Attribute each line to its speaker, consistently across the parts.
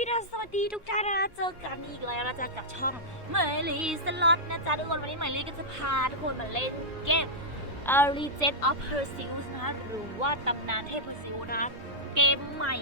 Speaker 1: พี่ดาสวัสดีทุกท่านนะเจอกันอีกแล้วนะจ๊ะกับช่องเหมยลีสล็อตนะจ๊ะทุกคนวันนี้เหมยลีก็จะพาทุกคนมาเล่นเกม a Legend of Perseus นะหรือว่าตำนานเทพ Perseus นะเกมใหม่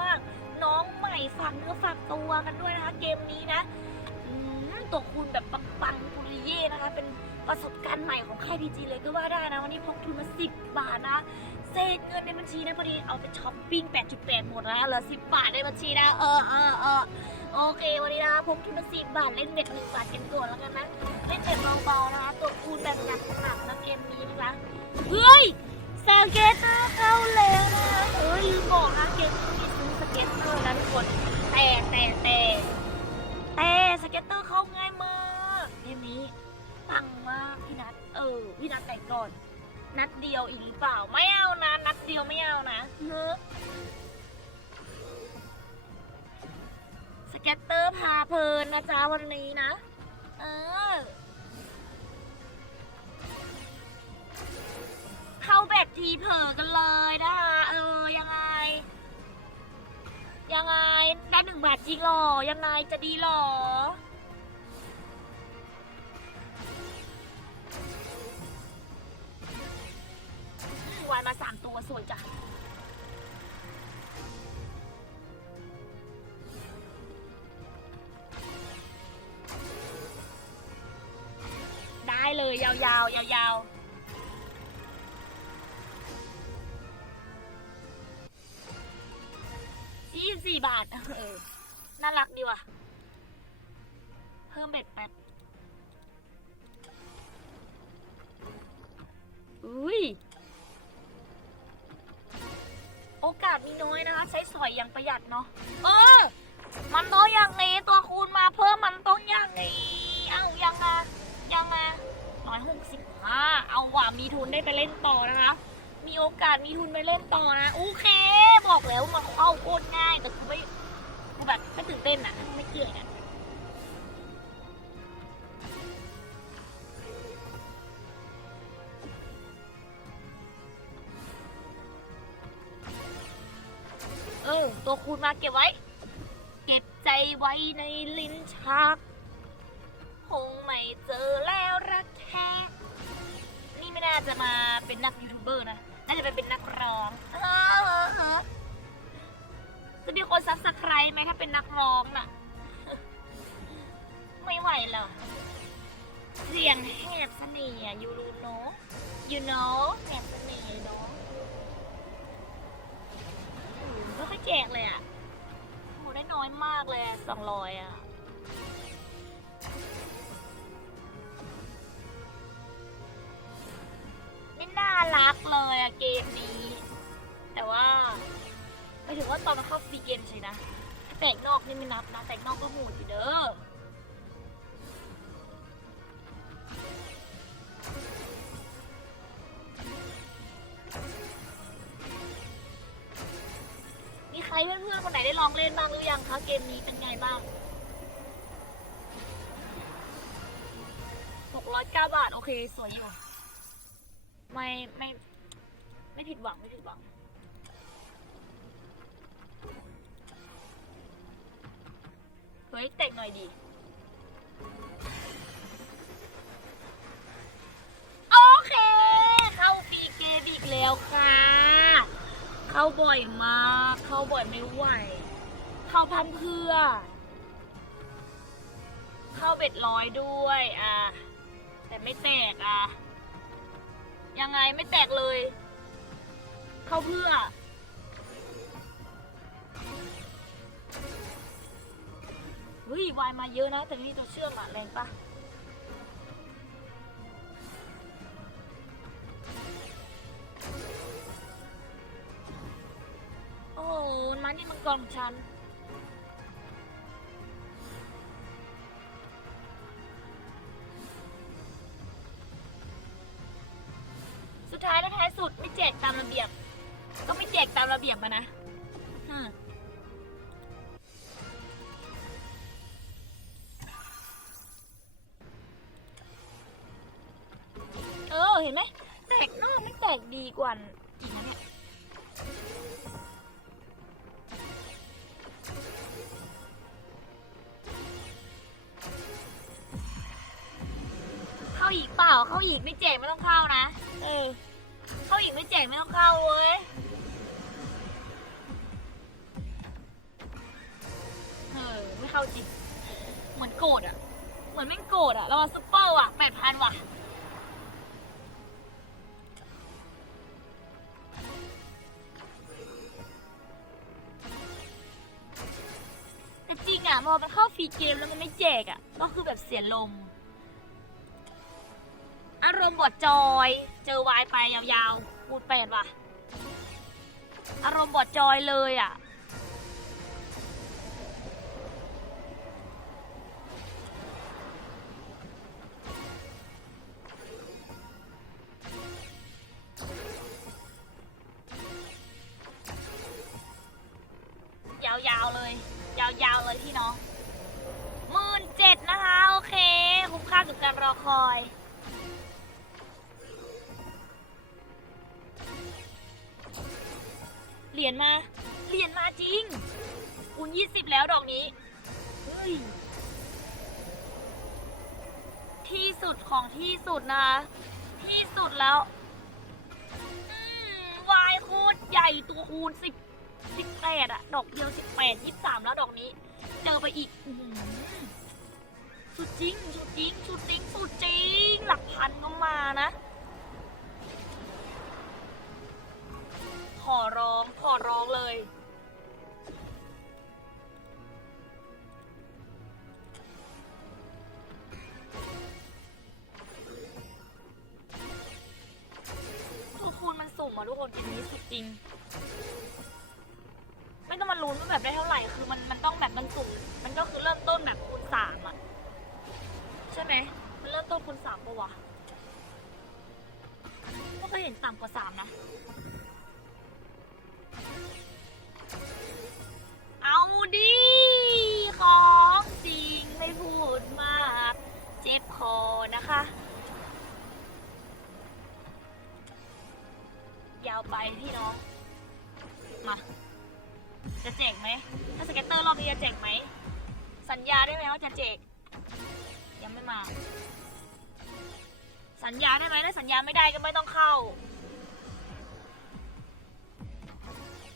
Speaker 1: มากๆ น้องใหม่ฝากเนื้อฝากตัวกันด้วยนะคะเกมนี้นะตัวคูณแบบปังๆปุริเย่นะคะเป็น ประสบการณ์ใหม่ของค่ายพีจีเลยก็ว่าได้นะ วันนี้พกทุนมา 10 บาทนะ เศษเงินในบัญชีนะพอดีเอาไปช้อปปิ้ง 8.8 หมดนะเหลือ 10 บาทในบัญชีนะ เออเออเออโอเค วันนี้นะพกทุนมา 10 บาท เล่นเบ็ด1บาทกันก่อนแล้วกันนะ เล่นเบ็ดเบาๆนะคะตัวคูณแบบหนักๆนะเกมนี้นะคะเฮ้ยสเก็ตเตอร์เข้าแล้วนะเออลืมบอกนะเกมนี้มีซื้อสเก็ตเตอร์นะทุกคนแต่แต่แต่แต่สเก็ตเตอร์เข้า พี่นัทเออพี่นัทแต่งก่อน นัดเดียวอีกหรือเปล่าไม่เอานะ นัดเดียวไม่เอานะเฮ้อสเก็ตเตอร์พาเพลินนะจ๊ะวันนี้นะ เออ เข้าแบบทีเผลอกันเลยนะคะเออยังไง ยังไงได้หนึ่งบาทจริงหรอยังไงจะดีหรอ วายมาสามตัวสวยจังได้เลยยาวๆยาวๆยี่สี่บาท เออ น่ารักดีว่ะ เพิ่มเบ็ดแป๊บอุ้ย โอกาสมีน้อยนะคะ ใช้สอยอย่างประหยัดเนาะเออ มันต้องอย่างนี้ตัวคูณมาเพิ่มมันต้องอย่างนี้เอายังไงยังไงร้อยหกสิบห้าเอาว่ามีทุนได้ไปเล่นต่อนะคะ มีโอกาสมีทุนไปเล่นต่อนะโอเค บอกแล้วมันเข้าโคตรง่ายแต่กูไม่กูแบบไม่ตื่นเต้นอะไม่เกี่ยงอะ ตัวคูณมาเก็บไว้ เก็บใจไว้ในลิ้นชัก คงไม่เจอแล้วรักแท้นี่ไม่น่าจะมาเป็นนักยูทูบเบอร์นะ น่าจะไปเป็นนักร้องจะมีคนซับสไครต์ไหมถ้าเป็นนักร้องน่ะ ไม่ไหวหรอเสียงแหบเสน่ห์ยูรูโนยูโนแหบเสน่ห์เนาะ ไม่ค่อย แจกเลยอะโหได้น้อยมากเลยสองร้อยอะไม่น่ารักเลยอะเกมนี้ แต่ว่าไม่ถือว่าตอนมันเข้าฟรีเกมใช่นะแตกนอกนี่ไม่นับนะแตกนอกก็โหดอยู่เด้อ รเพื่อนๆคนไหนได้ลองเล่นบ้างหรือยังคะเกมนี้เป็นไงบ้าง609บาท โอเค สวยอยู่ ไม่ไม่ ไม่ผิดหวัง ไม่ผิดหวังเฮ้ยแต่งหน่อยดีโอเค เข้าฟีเกมอีกแล้วค่ะ บ่อยมาก เข้าบ่อยไม่ไหว เข้าพันเพื่อ เข้าเบ็ดร้อยด้วย อะ แต่ไม่แตกอะ ยังไงไม่แตกเลย เข้าเพื่อ เฮ้ยวายมาเยอะนะ แต่นี่ตัวเชื่อมอะแรงปะ โอ้โหมันนี่มันกล่องฉัน สุดท้ายและท้ายสุดไม่แจกตามระเบียบ ก็ไม่แจกตามระเบียบมานะฮึมเออเห็นไหมแตกนอกไม่แตกดีกว่า อีกไม่แจกไม่ต้องเข้านะ เออ เข้าอีกไม่แจกไม่ต้องเข้าเว้ยเออไม่เข้าจริง เหมือนโกรธอะเหมือนไม่งโกรธอะเรามาซุปเปอร์ว่ะแปดพันว่ะแต่จริงอะพอมันเข้าฟรีเกมแล้วมันไม่แจกอะก็คือแบบเสียลม อารมณ์บอดจอย เจอวายไปยาวๆพูดแปดว่ะ อารมณ์บอดจอยเลยอะ ยาวๆเลย ยาวๆเลยพี่น้องหมื่นเจ็ดนะคะ โอเค คุ้มค่ากับการรอคอย เหรียญมา เหรียญมาจริงคูณยี่สิบแล้วดอกนี้ เฮ้ย ที่สุดของที่สุดนะ ที่สุดแล้ววายคตรใหญ่ตัวคูณสิบสิบแปดอะดอกเดียวสิบแปดยี่สามแล้วดอกนี้ เจอไปอีกสุดจริงสุดจริงสุดจริงสุดจริง หลักพันก็มานะ ขอร้องขอร้องเลย ทุกคูณมันสุ่มอะทุกคนเกมนี้สุดจริง ไม่ต้องมาลุ้นว่าแบบได้เท่าไหร่คือมันมันต้องแบบมันสุ่มมันก็คือเริ่มต้นแบบคูณสามอะใช่ไหมมันเริ่มต้นคูณสามปะวะไม่เคยเห็นต่ำกว่าสามนะ เอาดิของจริงไม่พูดมาก เจ็บคอนะคะ ยาวไปพี่น้อง มา จะแจกไหม ถ้าสเก็ตเตอร์รอบนี้จะแจกไหม สัญญาได้ไหมว่าจะแจกยังไม่มา สัญญาได้ไหมถ้าสัญญาไม่ได้ก็ไม่ต้องเข้า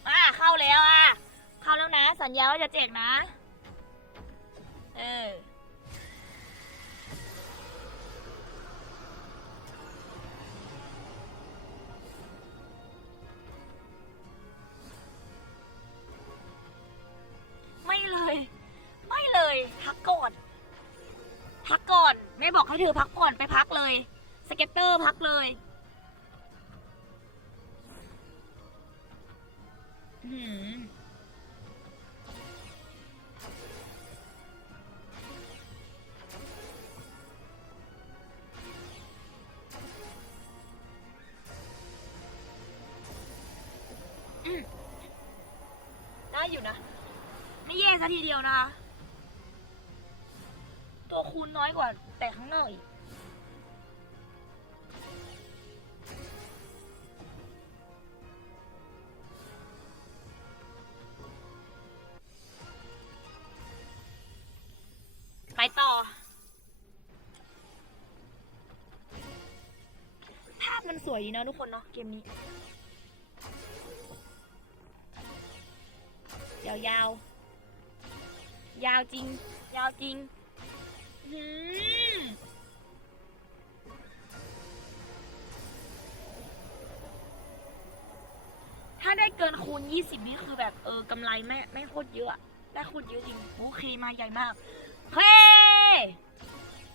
Speaker 1: อ่าเข้าแล้วอะ เข้าแล้วนะ สัญญาว่าจะแจกนะ เออ ไม่เลย ไม่เลยพักก่อน พักก่อน ไม่บอกให้เธอพักก่อนไปพักเลย สเก็ตเตอร์พักเลยอื้อหือ ซะทีเดียวนะคะ ตัวคูณน้อยกว่าแต่ข้างนอกอีก ไปต่อ ภาพมันสวยดีนะทุกคนเนาะเกมนี้ ยาวๆ ยาวจริง ยาวจริงหืมถ้าได้เกินคูณ 20 นี่คือแบบเออกำไรไม่ไม่โคตรเยอะได้คตรเยอะจริงโอเคมาใหญ่มากเฮ้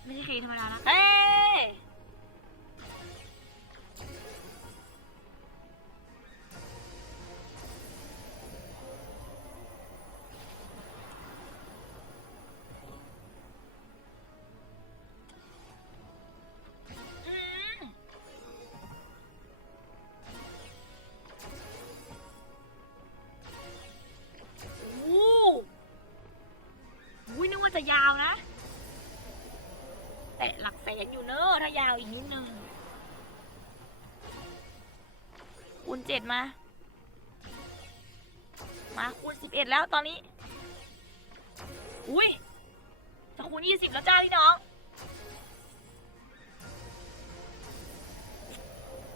Speaker 1: ไม่ใช่เคธรรมดานะเฮ้ วอีกนิดนึงคูณเจ็ดมา มาคูณสิบเอ็ดแล้วตอนนี้ อุ้ยจะคูณยี่สิบแล้วจ้าพี่น้อง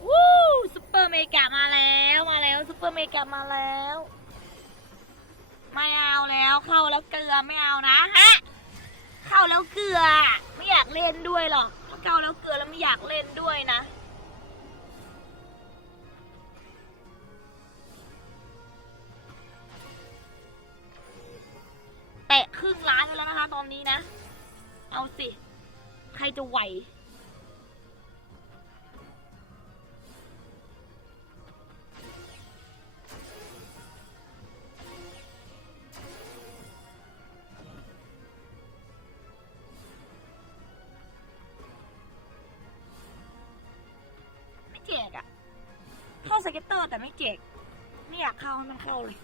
Speaker 1: วู้ซุปเปอร์เมกะมาแล้วมาแล้วซุปเปอร์เมกะมาแล้วไม่เอาแล้วเข้าแล้วเกลือไม่เอานะฮะเข้าแล้วเกลือ ไม่อยากเล่นด้วยหรอก เกาแล้วเกลือแล้วไม่อยากเล่นด้วยนะ แตะครึ่งล้านไปแล้วนะคะตอนนี้นะ เอาสิ ใครจะไหว เก็ตเตอร์แต่ไม่แจกไม่อยากเข้าให้มันเข้าเลย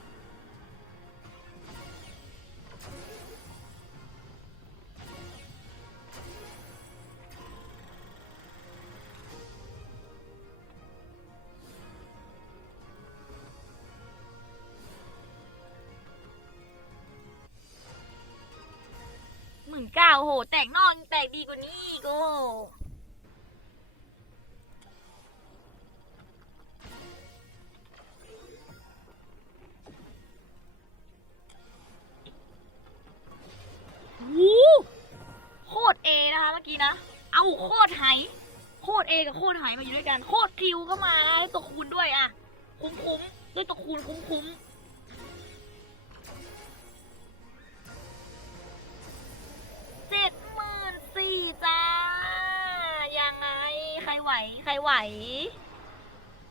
Speaker 1: หมื่นเก้าโอ้โหแตกนอกยังแตกดีกว่านี้อีกโอ้ อาโคตรไหโคตรเอกับโคตรไหมาอยู่ด้วยกัน โคตรคิวก็มานะได้ตัวคูณด้วยอะคุ้มคุ้มๆด้วยตัวคูณคุ้มคุ้มๆเจ็ดหมื่นสี่จ้า ยังไง ใครไหว ใครไหว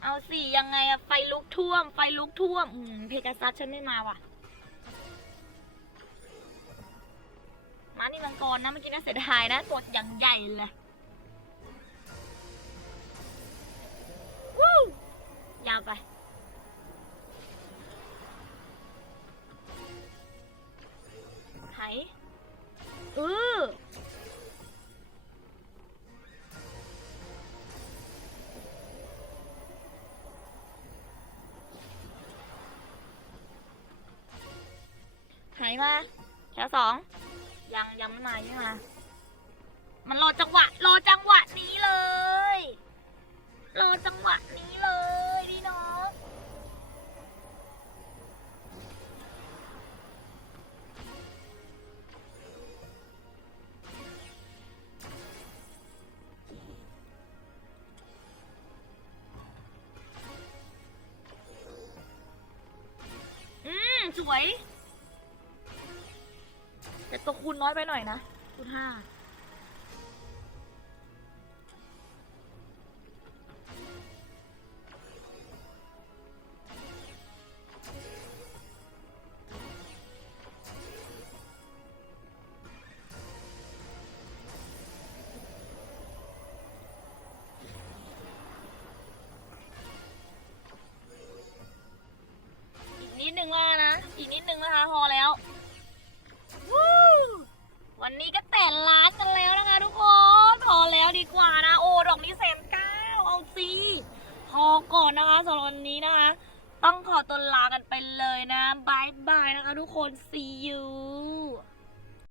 Speaker 1: เอาสิยังไงอะไฟลุกท่วม ไฟลุกท่วม อืม เพกาซัสฉันไม่มาว่ะมานี่มังกรนะเมื่อกี้น่าเสียดายนะกดอย่างใหญ่เลย ยาวไป ไหเออหายมาแถวสอง ยังยังไม่มายังไม่มมันรอจังหวะ รอจังหวะนี้เลย รอจังหวะนี้เลย สวย แต่ตัวคูณน้อยไปหน่อยนะคูณห้า นิดนึงนะคะพอแล้ววันนี้ก็แต่ล้านกันแล้วนะคะทุกคนพอแล้วดีกว่านะโอ้ดอกนี้เซนเก้าเอาสิพอก่อนนะคะสำหรับวันนี้นะคะ ต้องขอตัวลากันไปเลยนะบายบายนะคะทุกคน see you